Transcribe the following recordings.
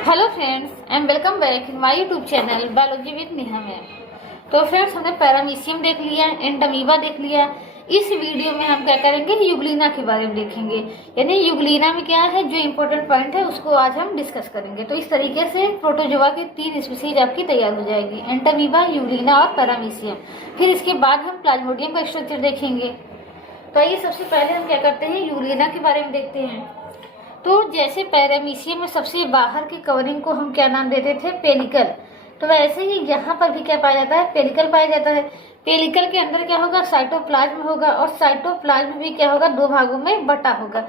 Hello friends and welcome back in my YouTube channel biology with Neha ma'am. तो friends हमने paramecium देख लिया, एंडमीबा देख लिया। इस वीडियो में हम क्या करेंगे, यूग्लिना के बारे में देखेंगे। यानी यूग्लिना में क्या है, जो इम्पोर्टेंट पॉइंट है उसको आज हम डिस्कस करेंगे। तो इस तरीके से प्रोटोजोआ की 3 स्पीसीज आपकी तैयार हो जाएगी, एंडमीबा, यूग्लिना और पैरामीशियम। फिर इसके बाद हम प्लाज्मोडियम का स्ट्रक्चर देखेंगे। तो आइए सबसे पहले हम क्या करते हैं, यूग्लिना के बारे में देखते हैं। तो जैसे पैरामीशियम में सबसे बाहर की कवरिंग को हम क्या नाम देते थे, पेलिकल। तो वैसे ही यहाँ पर भी क्या पाया जाता है, पेलिकल पाया जाता है। पेलिकल के अंदर क्या होगा, साइटोप्लाज्म होगा, और साइटोप्लाज्म भी क्या होगा, 2 भागों में बटा होगा।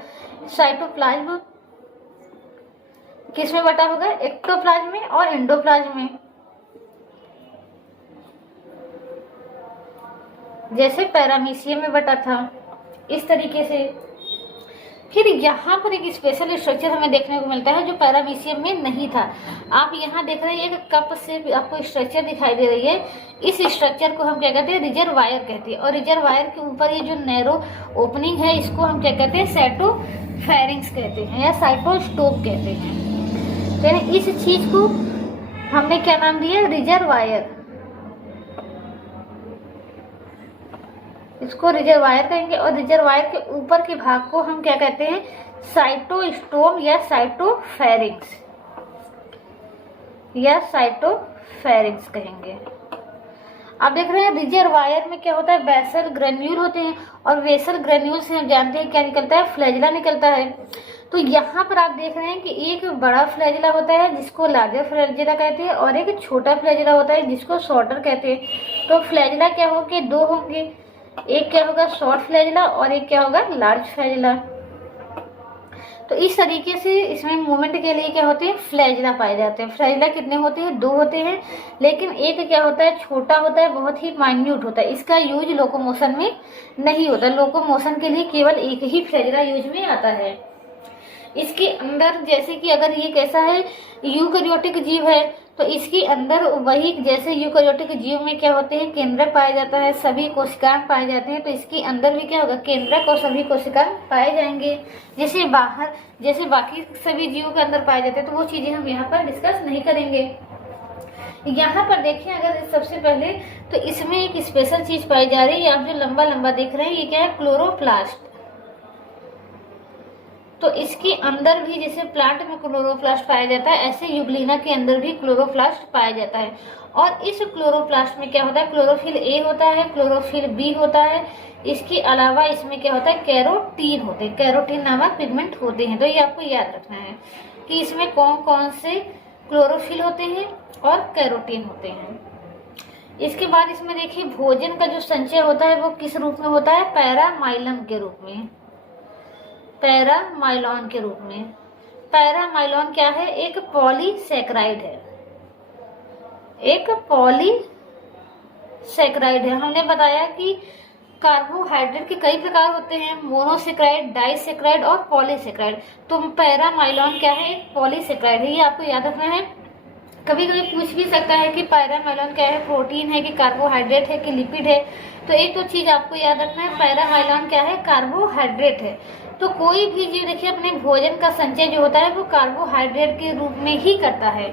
साइटोप्लाज्म किस में बटा होगा, एक्टोप्लाज्म में और एंडोप्लाज्म में। जैसे पैरामीशियम में बटा था, इस तरीके से। फिर यहाँ पर एक स्पेशल स्ट्रक्चर हमें देखने को मिलता है जो पैरामीशियम में नहीं था। आप यहाँ देख रहे हैं एक कप से आपको स्ट्रक्चर दिखाई दे रही है। इस स्ट्रक्चर को हम क्या कहते हैं, रिजर्वायर कहते हैं। और रिजर्वायर के ऊपर ये जो नैरो ओपनिंग है, इसको हम क्या कहते हैं, साइटोफेरिंक्स कहते हैं या साइटोस्टोप कहते हैं। तो इस चीज को हमने क्या नाम दिया, रिजर्वायर। इसको रिजर्वायर कहेंगे। और रिजर्वायर के ऊपर के भाग को हम क्या कहते हैं, साइटोस्टोम या साइटोफेरिंक्स कहेंगे। आप देख रहे हैं रिजर्वायर में क्या होता है, बेसल ग्रेन्यूल होते हैं। और बेसल ग्रेन्यूल से हम जानते हैं क्या निकलता है, फ्लैजिला निकलता है। तो यहाँ पर आप देख रहे हैं कि एक बड़ा फ्लैजिला होता है जिसको लार्जर फ्लैजिला कहते हैं, और एक छोटा फ्लैजिला होता है जिसको शॉर्टर कहते हैं। तो फ्लैजिला क्या होंगे, 2 होंगे। एक क्या होगा, शॉर्ट फ्लैजिला, और एक क्या होगा, लार्ज फ्लैजिला। तो इस तरीके से इसमें मूवमेंट के लिए क्या होते हैं, फ्लैजिला पाए जाते हैं। फ्लैजिला कितने होते हैं, 2 होते हैं। लेकिन एक क्या होता है, छोटा होता है, बहुत ही माइन्यूट होता है। इसका यूज लोकोमोशन में नहीं होता। लोकोमोशन के लिए केवल एक ही फ्लैजिला यूज में आता है। इसके अंदर जैसे कि अगर ये कैसा है, यूकैरियोटिक जीव है, तो इसके अंदर वही जैसे यूकैरियोटिक जीव में क्या होते हैं, केंद्रक पाए जाता है, सभी कोशिकाएं पाए जाते हैं। तो इसके अंदर भी क्या होगा, केंद्रक और सभी कोशिकाएं पाए जाएंगे। जैसे बाकी सभी जीवों के अंदर पाए जाते हैं। तो वो चीजें हम यहाँ पर डिस्कस नहीं करेंगे। यहाँ पर देखें अगर सबसे पहले, तो इसमें एक स्पेशल चीज पाई जा रही है। आप जो लंबा लंबा देख रहे हैं, ये क्या है, क्लोरोप्लास्ट। तो इसके अंदर भी जैसे प्लांट में क्लोरोप्लास्ट पाया जाता है, ऐसे यूग्लिना के अंदर भी क्लोरोप्लास्ट पाया जाता है। और इस क्लोरोप्लास्ट में क्या होता है, क्लोरोफिल ए होता है, क्लोरोफिल बी होता है। इसके अलावा इसमें क्या होता है, कैरोटीन होते हैं, कैरोटीन नामक पिगमेंट होते हैं। तो ये आपको याद रखना है कि इसमें कौन कौन से क्लोरोफिल होते हैं और कैरोटीन होते हैं। इसके बाद इसमें देखिए, भोजन का जो संचय होता है वो किस रूप में होता है, पैरामाइलम के रूप में, पैरामाइलॉन के रूप में। पैरामाइलॉन क्या है, एक पॉलीसैकेराइड है, एक पॉलीसैकेराइड है। हमने बताया कि कार्बोहाइड्रेट के कई प्रकार होते हैं, मोनोसैकेराइड, डाइसैकेराइड और पॉलीसैकेराइड। तो पैरामाइलॉन क्या है, एक पॉलीसैकेराइड है। ये आपको याद रखना है। कभी कभी पूछ भी सकता है कि पैरामाइलॉन क्या है, प्रोटीन है कि कार्बोहाइड्रेट है कि लिपिड है। तो एक तो चीज आपको याद रखना है, पैरामाइलॉन क्या है, कार्बोहाइड्रेट है। तो कोई भी जीव देखिए अपने भोजन का संचय जो होता है वो कार्बोहाइड्रेट के रूप में ही करता है।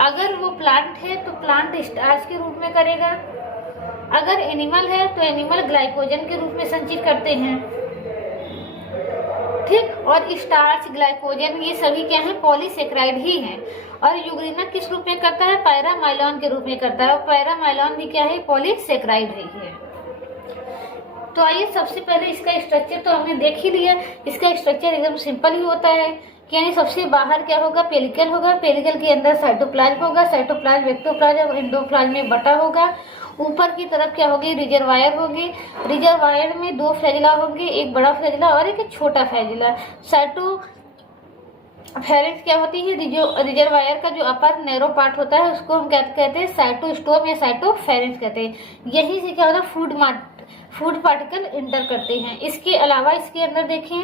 अगर वो प्लांट है तो प्लांट स्टार्च के रूप में करेगा। अगर एनिमल है तो एनिमल ग्लाइकोजन के रूप में संचित करते हैं, ठीक। और स्टार्च, ग्लाइकोजन, ये सभी क्या है, पॉलीसैकेराइड ही हैं। और यूग्लिना किस रूप में करता है, पैरामाइलॉन के रूप में करता है। और पैरामाइलॉन भी क्या है, पॉलीसैकेराइड ही है। तो आइए सबसे पहले इसका स्ट्रक्चर तो हमने देख ही लिया। इसका स्ट्रक्चर एकदम सिंपल ही होता है कि यानी सबसे बाहर क्या होगा, पेलिकल होगा। पेलिकल के अंदर साइटोप्लाज्म होगा, साइटोप्लाज्म एक्टोप्लाज्म और एंडोप्लाज्म में बटा होगा। ऊपर की तरफ क्या होगी, रिजर्वायर होगी। रिजर्वायर में 2 फ्लैजिला होंगे, एक बड़ा फ्लैजिला और एक छोटा फ्लैजिला। साइटोफेरिंक्स क्या होती है, रिजर्वायर का जो अपर नैरो पार्ट होता है उसको हम क्या कहते हैं, साइटोस्टोम या साइटोफेरिंक्स कहते हैं। यही से क्या होता है, फूड पार्टिकल इंटर करते हैं। इसके अलावा इसके अंदर देखें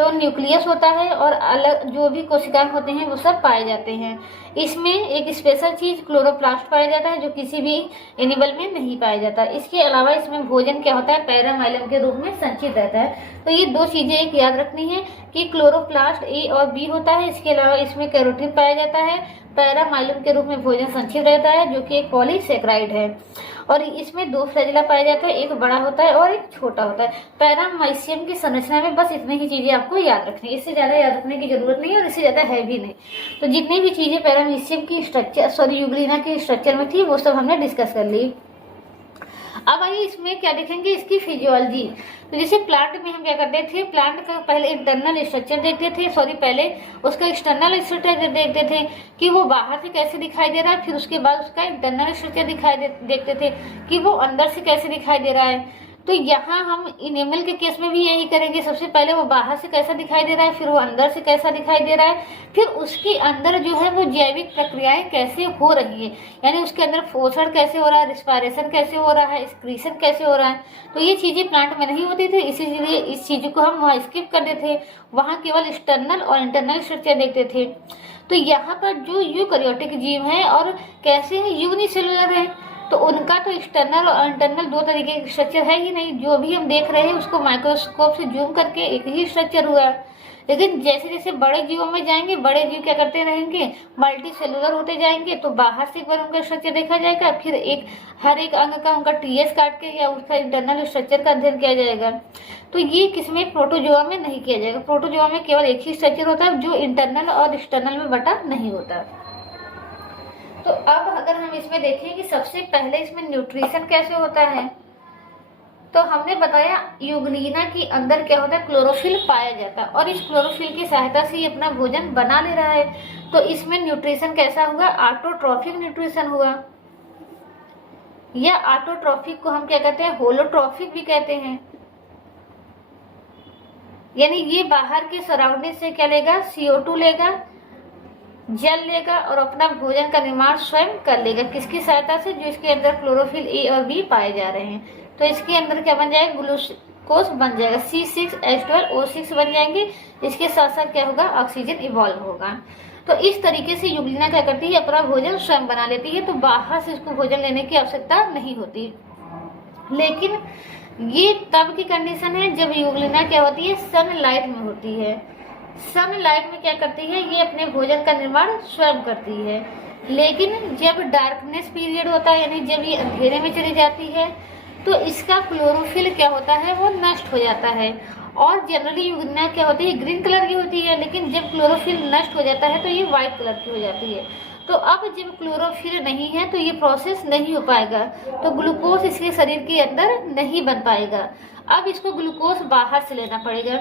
तो न्यूक्लियस होता है और अलग जो भी कोशिकाएं होते हैं वो सब पाए जाते हैं। इसमें एक स्पेशल चीज क्लोरोप्लास्ट पाया जाता है जो किसी भी एनिमल में नहीं पाया जाता। इसके अलावा इसमें भोजन क्या होता है, पैरामाइलम के रूप में संचित रहता है। तो ये दो चीजें एक याद रखनी है कि क्लोरोप्लास्ट ए और बी होता है, इसके अलावा इसमें कैरोटीन पाया जाता है, पैरामाइलम के रूप में भोजन संचित रहता है जो कि एक पॉलीसेकेराइड है, और इसमें दो फ्लैजिला पाया जाता है, एक बड़ा होता है और एक छोटा होता है। पैरामाइसियम की संरचना में बस इतनी ही चीजें आपको याद रखनी है, इससे ज्यादा याद रखने की जरूरत नहीं है और इससे ज्यादा है भी नहीं। तो जितनी भी चीजें पैरामाइसियम की स्ट्रक्चर यूग्लिना के स्ट्रक्चर में थी वो सब हमने डिस्कस कर ली। अब आइए इसमें क्या देखेंगे, इसकी फिजियोलॉजी। तो जैसे प्लांट में हम क्या करते थे, प्लांट का पहले इंटरनल स्ट्रक्चर देखते थे, पहले उसका एक्सटर्नल स्ट्रक्चर देखते थे कि वो बाहर से कैसे दिखाई दे रहा है, फिर उसके बाद उसका इंटरनल स्ट्रक्चर देखते थे कि वो अंदर से कैसे दिखाई दे रहा है। तो यहाँ हम एनिमल के केस में भी यही करेंगे, सबसे पहले वो बाहर से कैसा दिखाई दे रहा है, फिर वो अंदर से कैसा दिखाई दे रहा है, फिर उसके अंदर जो है वो जैविक प्रक्रियाएं कैसे हो रही है, यानी उसके अंदर पोषण कैसे हो रहा है, रिस्पायरेशन कैसे हो रहा है, एक्सक्रीशन कैसे हो रहा है। तो ये चीजें प्लांट में नहीं होती थी, इसीलिए इस चीज को हम वहाँ स्किप करते थे, वहाँ केवल एक्सटर्नल और इंटरनल स्ट्रक्चर देखते थे। तो यहाँ पर जो यूकैरियोटिक जीव है और कैसे है, यूनिसेलुलर है, तो उनका तो एक्सटर्नल और इंटरनल दो तरीके के स्ट्रक्चर है ही नहीं। जो भी हम देख रहे हैं उसको माइक्रोस्कोप से जूम करके एक ही स्ट्रक्चर हुआ है। लेकिन जैसे जैसे बड़े जीवों में जाएंगे, बड़े जीव क्या करते रहेंगे, मल्टी सेलुलर होते जाएंगे, तो बाहर से एक बार उनका स्ट्रक्चर देखा जाएगा, फिर हर एक अंग का उनका टीएस काट के या उसका इंटरनल स्ट्रक्चर का अध्ययन किया जाएगा। तो ये किसमें, प्रोटोजोआ में नहीं किया जाएगा। प्रोटोजोआ में केवल एक ही स्ट्रक्चर होता है जो इंटरनल और एक्सटर्नल में बटा नहीं होता। तो अब अगर हम इसमें देखें कि सबसे पहले इसमें न्यूट्रिशन कैसे होता है, तो हमने बताया यूग्लिना के अंदर क्या होता है, क्लोरोफिल पाया जाता है और इस क्लोरोफिल की सहायता से ये अपना भोजन बना ले रहा है। तो इसमें न्यूट्रिशन कैसा हुआ, ऑटोट्रॉफिक न्यूट्रिशन हुआ, या ऑटोट्रॉफिक को हम क्या कहते हैं, होलोट्रॉफिक भी कहते हैं। यानी ये बाहर के सराउंडिंग से क्या लेगा, CO2 लेगा, जल लेगा और अपना भोजन का निर्माण स्वयं कर लेगा। किसकी सहायता से, जो इसके अंदर क्लोरोफिल ए और बी पाए जा रहे हैं। तो इसके अंदर क्या बन जाएगा, ग्लूकोज बन जाएगा, C6H12O6 बन जाएंगे। इसके साथ साथ क्या होगा, ऑक्सीजन इवॉल्व होगा। तो इस तरीके से यूग्लिना क्या करती है, अपना भोजन स्वयं बना लेती है, तो बाहर से इसको भोजन लेने की आवश्यकता नहीं होती। लेकिन ये तब की कंडीशन है जब यूग्लिना क्या होती है, सनलाइट में होती है। सनलाइट में क्या करती है, ये अपने भोजन का निर्माण स्वयं करती है। लेकिन जब डार्कनेस पीरियड होता है, यानी जब ये अंधेरे में चली जाती है, तो इसका क्लोरोफिल क्या होता है, वो नष्ट हो जाता है। और जनरली यूग्लिना क्या होती है, ग्रीन कलर की होती है, लेकिन जब क्लोरोफिल नष्ट हो जाता है तो ये व्हाइट कलर की हो जाती है। तो अब जब क्लोरोफिल नहीं है तो ये प्रोसेस नहीं हो पाएगा, तो ग्लूकोज इसके शरीर के अंदर नहीं बन पाएगा। अब इसको ग्लूकोज बाहर से लेना पड़ेगा।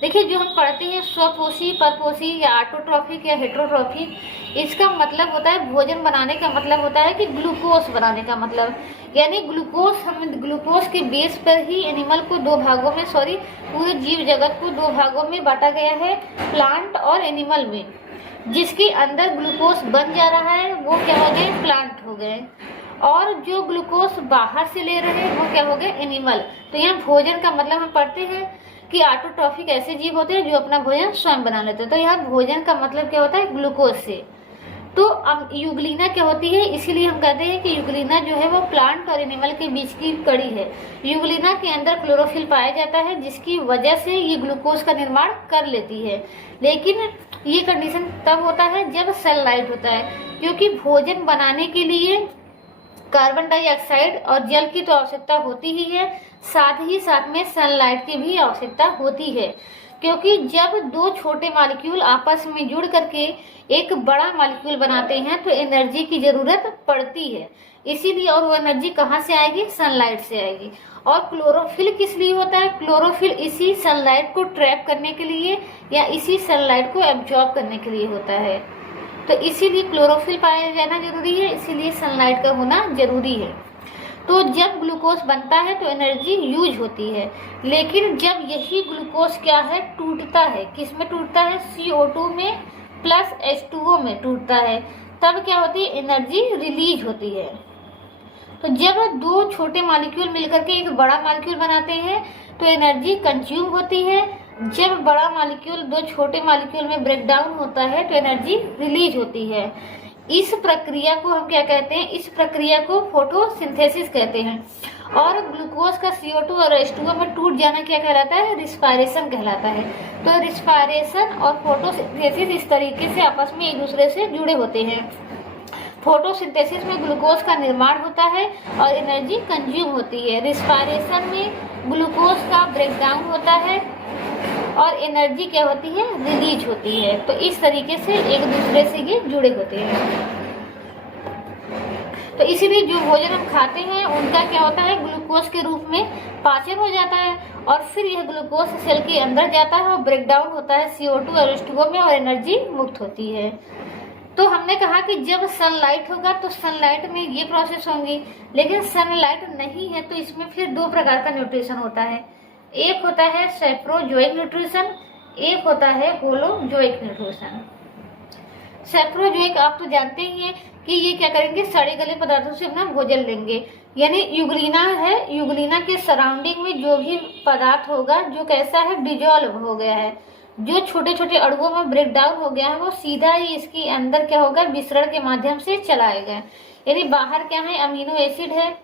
देखिए, जो हम पढ़ते हैं स्वपोषी, परपोषी या ऑटोट्रॉफिक या हेटेरोट्रॉफिक, इसका मतलब होता है, भोजन बनाने का मतलब होता है कि ग्लूकोज बनाने का मतलब, यानी ग्लूकोज के बेस पर ही एनिमल को दो भागों में, पूरे जीव जगत को दो भागों में बांटा गया है, प्लांट और एनिमल में। जिसके अंदर ग्लूकोज बन जा रहा है वो क्या हो गए, प्लांट हो गए, और जो ग्लूकोज बाहर से ले रहे हैं वो क्या हो गए, एनिमल। तो यहाँ भोजन का मतलब हम पढ़ते हैं कि ऑटोट्रॉफिक ऐसे जीव होते हैं जो अपना भोजन स्वयं बना लेते हैं। तो यहाँ भोजन का मतलब क्या होता है, ग्लूकोज से। तो अब यूग्लिना क्या होती है, इसीलिए हम कहते हैं कि यूग्लिना जो है वो प्लांट और एनिमल के बीच की कड़ी है। यूग्लिना के अंदर क्लोरोफिल पाया जाता है जिसकी वजह से ये ग्लूकोज का निर्माण कर लेती है। लेकिन ये कंडीशन तब होता है जब सनलाइट होता है, क्योंकि भोजन बनाने के लिए कार्बन डाइऑक्साइड और जल की तो आवश्यकता होती ही है, साथ ही साथ में सनलाइट की भी आवश्यकता होती है। क्योंकि जब दो छोटे मॉलिक्यूल आपस में जुड़ करके एक बड़ा मॉलिक्यूल बनाते हैं तो एनर्जी की जरूरत पड़ती है, इसीलिए। और वो एनर्जी कहाँ से आएगी, सनलाइट से आएगी। और क्लोरोफिल किस लिए होता है, क्लोरोफिल इसी सनलाइट को ट्रैप करने के लिए या इसी सनलाइट को एब्जॉर्ब करने के लिए होता है। तो इसीलिए क्लोरोफिल पाया जाना जरूरी है, इसीलिए सनलाइट का होना जरूरी है। तो जब ग्लूकोज बनता है तो एनर्जी यूज होती है, लेकिन जब यही ग्लूकोज क्या है, टूटता है, किस में टूटता है, CO2 में प्लस H2O में टूटता है, तब क्या होती है, एनर्जी रिलीज होती है। तो जब दो छोटे मॉलिक्यूल मिलकर के एक बड़ा मॉलिक्यूल बनाते हैं तो एनर्जी कंज्यूम होती है, जब बड़ा मॉलिक्यूल दो छोटे मॉलिक्यूल में ब्रेक डाउन होता है तो एनर्जी रिलीज होती है। इस प्रक्रिया को हम क्या कहते हैं, इस प्रक्रिया को फोटोसिंथेसिस कहते हैं। और ग्लूकोज का CO2 और H2O में टूट जाना क्या कहलाता है, रिस्पायरेशन कहलाता है। तो रिस्पायरेशन और फोटोसिंथेसिस इस तरीके से आपस में एक दूसरे से जुड़े होते हैं। फोटोसिंथेसिस में ग्लूकोज का निर्माण होता है और एनर्जी कंज्यूम होती है। रिस्पायरेशन में ग्लूकोज का ब्रेकडाउन होता है और एनर्जी क्या होती है, रिलीज होती है। तो इस तरीके से एक दूसरे से ये जुड़े होते हैं। तो इसीलिए जो भोजन हम खाते हैं उनका क्या होता है, ग्लूकोज के रूप में पाचन हो जाता है और फिर यह ग्लूकोज सेल के अंदर जाता है और ब्रेकडाउन होता है CO2 और H2O में और एनर्जी मुक्त होती है। तो हमने कहा कि जब सनलाइट होगा तो सनलाइट में ये प्रोसेस होंगी, लेकिन सनलाइट नहीं है तो इसमें फिर दो प्रकार का न्यूट्रिशन होता है। एक होता है सेप्रोजोइक न्यूट्रिशन, एक होता है होलोजोइक न्यूट्रिशन। सेप्रोजोइक आप तो जानते ही हैं कि ये क्या करेंगे, सड़े गले पदार्थों से अपना भोजन लेंगे। यानी यूग्लिना है, यूग्लिना के सराउंडिंग में जो भी पदार्थ होगा जो कैसा है, डिजोल्व हो गया है, जो छोटे छोटे अणुओं में ब्रेक डाउन हो गया है, वो सीधा ही इसके अंदर क्या होगा, विसरण के माध्यम से चला आएगा। यानी बाहर क्या है, अमीनो एसिड है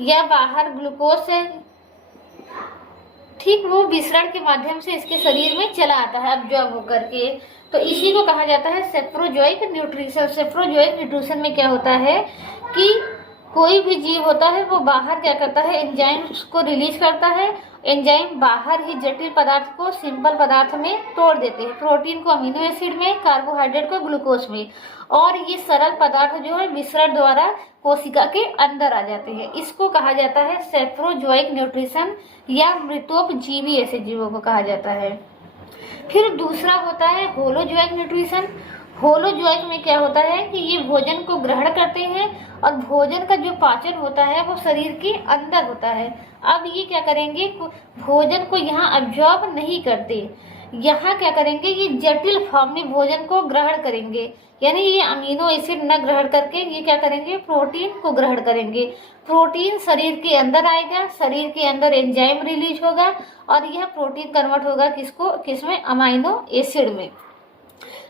या बाहर ग्लूकोज है, ठीक वो विसरण के माध्यम से इसके शरीर में चला आता है अब्जॉर्ब होकर के। तो इसी को कहा जाता है सेप्रोजोइक न्यूट्रिशन। सेप्रोजोइक न्यूट्रिशन में क्या होता है कि कोई भी जीव होता है वो बाहर क्या करता है, एंजाइम को रिलीज करता है। एंजाइम बाहर ही जटिल पदार्थ को सिंपल पदार्थ में तोड़ देते हैं, प्रोटीन को अमीनो एसिड में, कार्बोहाइड्रेट को ग्लूकोज में, और ये सरल पदार्थ जो है विसरण द्वारा कोशिका के अंदर आ जाते हैं। इसको कहा जाता है सेप्रोजोइक न्यूट्रिशन या मृतोपजीवी ऐसे जीवों को कहा जाता है। फिर दूसरा होता है होलोजोइक न्यूट्रिशन। होलोजोइक में क्या होता है कि ये भोजन को ग्रहण करते हैं और भोजन का जो पाचन होता है वो शरीर के अंदर होता है। अब ये क्या करेंगे, भोजन को यहाँ अब्जॉर्ब नहीं करते, यहाँ क्या करेंगे, ये जटिल फॉर्म में भोजन को ग्रहण करेंगे। यानी ये अमीनो एसिड न ग्रहण करके ये क्या करेंगे, प्रोटीन को ग्रहण करेंगे। प्रोटीन शरीर के अंदर आएगा, शरीर के अंदर एंजाइम रिलीज होगा और यह प्रोटीन कन्वर्ट होगा किसमें, अमाइनो एसिड में।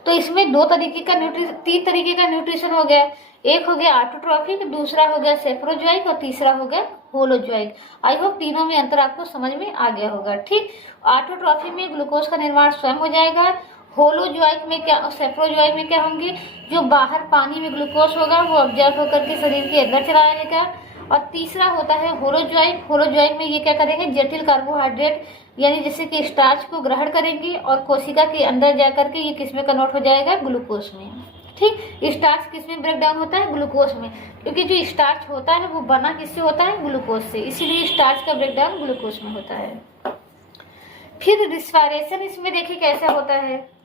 तो इसमें तीन तरीके का न्यूट्रिशन हो गया। एक हो गया ऑटोट्रॉफिक, दूसरा हो गया सेप्रोजोइक और तीसरा हो गया होलोजोइक। आई होप तीनों में अंतर आपको समझ में आ गया होगा। ठीक, ऑटोट्रॉफी में ग्लूकोज का निर्माण स्वयं हो जाएगा। होलोजोइक में क्या, सेप्रोजोइक में क्या होंगे, जो बाहर पानी में ग्लूकोज होगा वो ऑब्जर्व होकर के शरीर के अंदर चला जाएगा। और तीसरा होता है होलोजोइक। होलोजोइक में ये क्या करेंगे, जटिल कार्बोहाइड्रेट यानी जैसे कि स्टार्च को ग्रहण करेंगे और कोशिका के अंदर जाकर के ये किस में कन्वर्ट हो जाएगा, ग्लूकोज में। ठीक, स्टार्च किस में ब्रेक डाउन होता है, ग्लूकोज में, क्योंकि जो स्टार्च होता है वो बना किससे होता है, ग्लूकोज से, इसीलिए स्टार्च का ब्रेक डाउन ग्लूकोज में होता है। फिर रिस्पायरेशन इसमें देखिए कैसा होता है।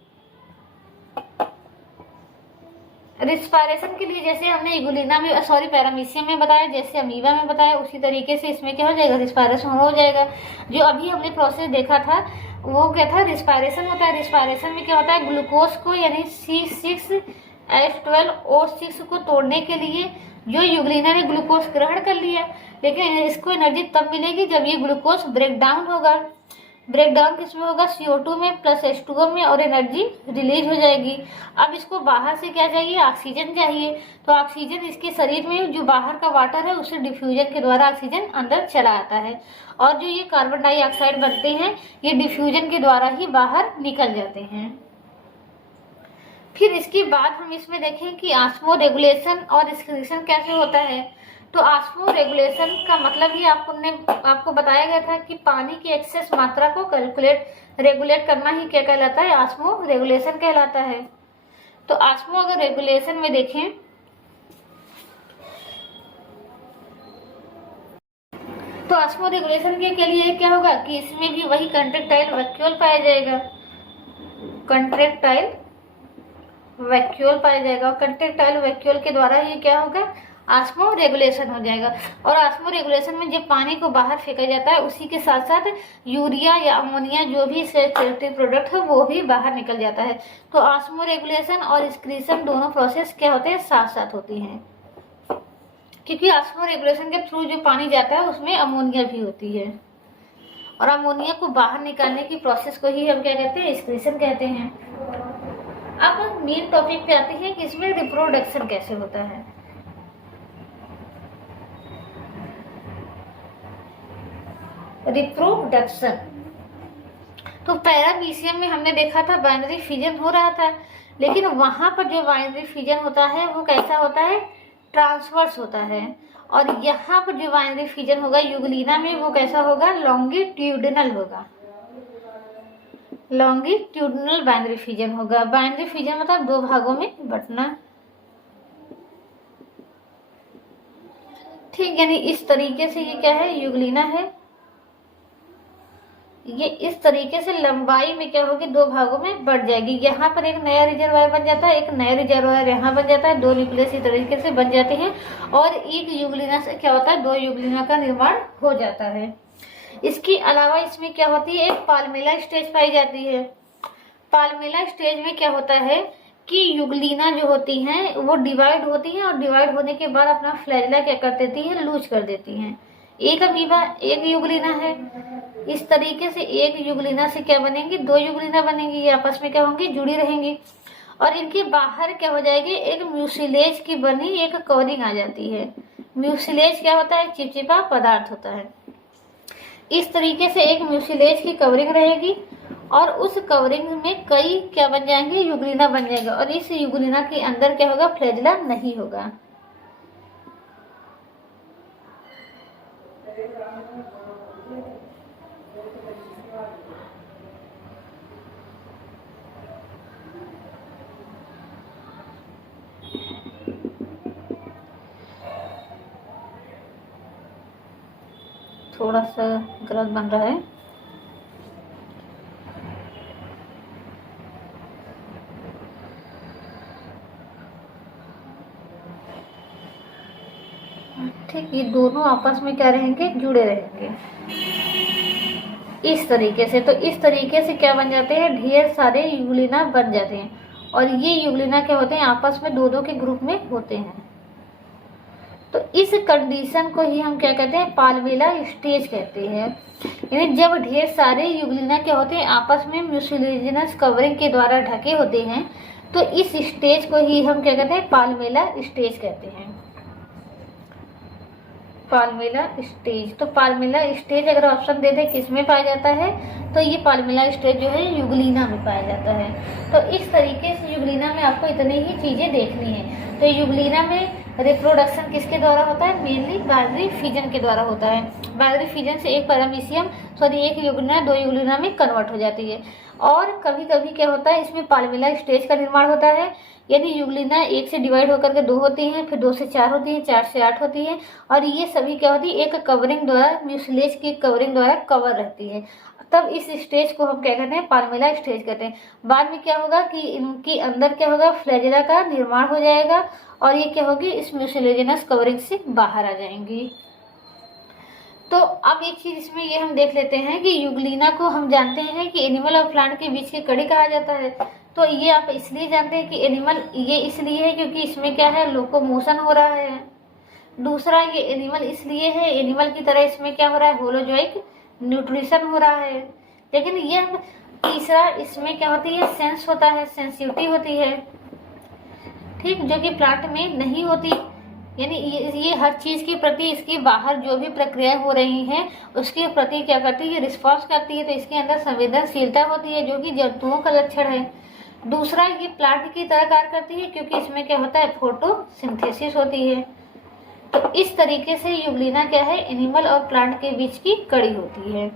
रिस्पायरेशन के लिए जैसे हमने इगुलिना में पैरामीशियम में बताया, जैसे अमीबा में बताया, उसी तरीके से इसमें क्या हो जाएगा, रिस्पायरेशन हो जाएगा। जो अभी हमने प्रोसेस देखा था वो क्या था, रिस्पायरेशन होता है। रिस्पायरेशन में क्या होता है, ग्लूकोज को यानी C6H12O6 को तोड़ने के लिए जो यूग्लिना ने ग्लूकोज ग्रहण कर लिया, लेकिन इसको एनर्जी तब मिलेगी जब ये ग्लूकोज ब्रेक डाउन होगा। ब्रेक डाउन किसमें होगा, CO2 में प्लस H2O में, और एनर्जी रिलीज हो जाएगी। अब इसको बाहर से क्या चाहिए, ऑक्सीजन चाहिए। तो ऑक्सीजन इसके शरीर में जो बाहर का वाटर है उससे डिफ्यूजन के द्वारा ऑक्सीजन अंदर चला आता है, और जो ये कार्बन डाइऑक्साइड बनते हैं ये डिफ्यूजन के द्वारा ही बाहर निकल जाते हैं। फिर इसके बाद हम इसमें देखें कि ऑस्मो रेगुलेशन और एक्सक्रीशन कैसे होता है। तो ऑस्मो रेगुलेशन का मतलब ही आपको बताया गया था कि पानी की एक्सेस मात्रा को रेगुलेट करना ही क्या कहलाता है, ऑस्मो रेगुलेशन कहलाता है। तो ऑस्मो अगर रेगुलेशन में देखें तो ऑस्मो रेगुलेशन के लिए क्या होगा कि इसमें भी वही कंट्रैक्टाइल वैक्यूल पाया जाएगा, कंट्रैक्टाइल वैक्यूल पाया जाएगा, और कंट्रैक्टाइल वैक्यूल के द्वारा ये क्या होगा, ऑस्मो रेगुलेशन हो जाएगा। और ऑस्मो रेगुलेशन में जब पानी को बाहर फेंका जाता है उसी के साथ साथ यूरिया या अमोनिया जो भी सेक्रेटरी प्रोडक्ट है वो भी बाहर निकल जाता है। तो ऑस्मो रेगुलेशन और एक्सक्रीशन दोनों प्रोसेस क्या होते हैं, साथ साथ होती हैं, क्योंकि ऑस्मो रेगुलेशन के थ्रू जो पानी जाता है उसमें अमोनिया भी होती है। और अमोनिया को बाहर निकालने की प्रोसेस को ही हम क्या कहते हैं, एक्सक्रीशन कहते हैं। अब मेन टॉपिक पे आते हैं कि इसमें रिप्रोडक्शन कैसे होता है। रिप्रोडक्शन तो पैरामीशियम में हमने देखा था बाइनरी फिजन हो रहा था, लेकिन वहां पर जो बाइनरी फिजन होता है वो कैसा होता है, ट्रांसवर्स होता है। और यहाँ पर जो बाइनरी फिजन होगा यूग्लिना में वो कैसा होगा, लॉन्गिट्यूडिनल होगा, लॉन्गिट्यूडिनल बाइनरी फिजन होगा। बाइनरी फिजन मतलब दो भागों में बंटना, ठीक। यानी इस तरीके से ये क्या है, यूग्लिना है, ये इस तरीके से लंबाई में क्या होगी, दो भागों में बढ़ जाएगी। यहाँ पर एक नया रिजर्वायर बन जाता है, एक नया रिजर्वायर यहाँ बन जाता है, दो न्यूक्लियस इस तरीके से बन जाते हैं और एक यूग्लिना से क्या होता है, दो यूग्लिना का निर्माण हो जाता है। इसके अलावा इसमें क्या होती है, एक पाल्मेला स्टेज पाई जाती है। पाल्मेला स्टेज में क्या होता है कि यूग्लिना जो होती हैं वो डिवाइड होती हैं और डिवाइड होने के बाद अपना फ्लैजिला क्या कर देती है, लूज कर देती हैं। एक अमीबा एक यूग्लिना है, इस तरीके से एक यूग्लिना से क्या बनेंगी, दो यूग्लिना बनेंगी, ये आपस में क्या होंगी, जुड़ी रहेंगी और इनके बाहर क्या हो जाएगी, एक म्यूसिलेज की बनी एक कवरिंग आ जाती है। म्यूसिलेज क्या होता है, चिपचिपा पदार्थ होता है। इस तरीके से एक म्यूसिलेज की कवरिंग रहेगी और उस कवरिंग में कई क्या बन जाएंगे, यूग्लिना बन जाएगा और इस यूग्लिना के अंदर क्या होगा, फ्लैजिला नहीं होगा। थोड़ा सा गलत बन रहा है, ठीक। ये दोनों आपस में क्या रहेंगे, जुड़े रहेंगे इस तरीके से। तो इस तरीके से क्या बन जाते हैं, ढेर सारे यूग्लिना बन जाते हैं और ये यूग्लिना क्या होते हैं, आपस में दो दो के ग्रुप में होते हैं। तो इस कंडीशन को ही हम क्या कहते हैं, पाल्मेला स्टेज कहते हैं। यानी जब ढेर सारे यूग्लिना क्या होते हैं, आपस में म्यूसिलेजिनस कवरिंग के द्वारा ढके होते हैं, तो इस स्टेज को ही हम क्या कहते हैं, पाल्मेला स्टेज कहते हैं। पाल्मेला स्टेज, तो पाल्मेला स्टेज अगर ऑप्शन दे दे किस में पाया जाता है, तो ये पाल्मेला स्टेज जो है यूग्लिना में पाया जाता है। तो इस तरीके से यूग्लिना में आपको इतनी ही चीजें देखनी है। तो यूग्लिना में रिप्रोडक्शन किसके द्वारा होता है, मेनली बाइनरी फिजन के द्वारा होता है। बाइनरी फिजन से एक पैरामीशियम एक यूग्लिना दो यूग्लिना में कन्वर्ट हो जाती है। और कभी कभी क्या होता है, इसमें पाल्मेला स्टेज का निर्माण होता है, यानी यूग्लिना एक से डिवाइड होकर के दो होती हैं, फिर दो से चार होती हैं, चार से आठ होती हैं और ये सभी क्या होती है, एक कवरिंग द्वारा, म्यूसिलेज की कवरिंग द्वारा कवर रहती है। तब इस स्टेज को हम क्या कहते हैं, पाल्मेला स्टेज कहते हैं। बाद में क्या होगा कि इनके अंदर क्या होगा, फ्लैजिला का निर्माण हो जाएगा और ये क्या होगी, इस म्यूसिलेजिनस कवरिंग से बाहर आ जाएंगी। तो अब एक चीज इसमें ये हम देख लेते हैं कि यूग्लिना को हम जानते हैं कि एनिमल और प्लांट के बीच की कड़ी कहा जाता है। तो ये आप इसलिए जानते हैं कि एनिमल ये इसलिए है क्योंकि इसमें क्या है, लोकोमोशन हो रहा है। दूसरा ये एनिमल इसलिए है, एनिमल की तरह इसमें क्या हो रहा है, होलोजोइक न्यूट्रिशन हो रहा है। लेकिन ये तीसरा इसमें क्या होती है, सेंस होता है, सेंसिटिविटी होती है, ठीक, जो कि प्लांट में नहीं होती। यानी ये हर चीज के प्रति इसकी बाहर जो भी प्रक्रिया हो रही है उसके प्रति क्या करती है, रिस्पॉन्स करती है। तो इसके अंदर संवेदनशीलता होती है जो कि जंतुओं का लक्षण है। दूसरा ये प्लांट की तरह कार्य करती है क्योंकि इसमें क्या होता है, फोटोसिंथेसिस होती है। तो इस तरीके से यूग्लिना क्या है, एनिमल और प्लांट के बीच की कड़ी होती है।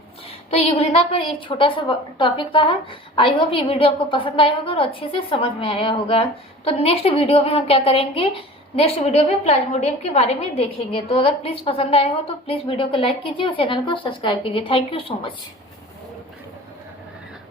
तो यूग्लिना पर एक छोटा सा टॉपिक था। आई होप ये वीडियो आपको पसंद आया होगा और अच्छे से समझ में आया होगा। तो नेक्स्ट वीडियो में हम क्या करेंगे, नेक्स्ट वीडियो में प्लाज्मोडियम के बारे में देखेंगे। तो अगर प्लीज पसंद आया हो तो प्लीज वीडियो को लाइक कीजिए और चैनल को सब्सक्राइब कीजिए। Thank you so much.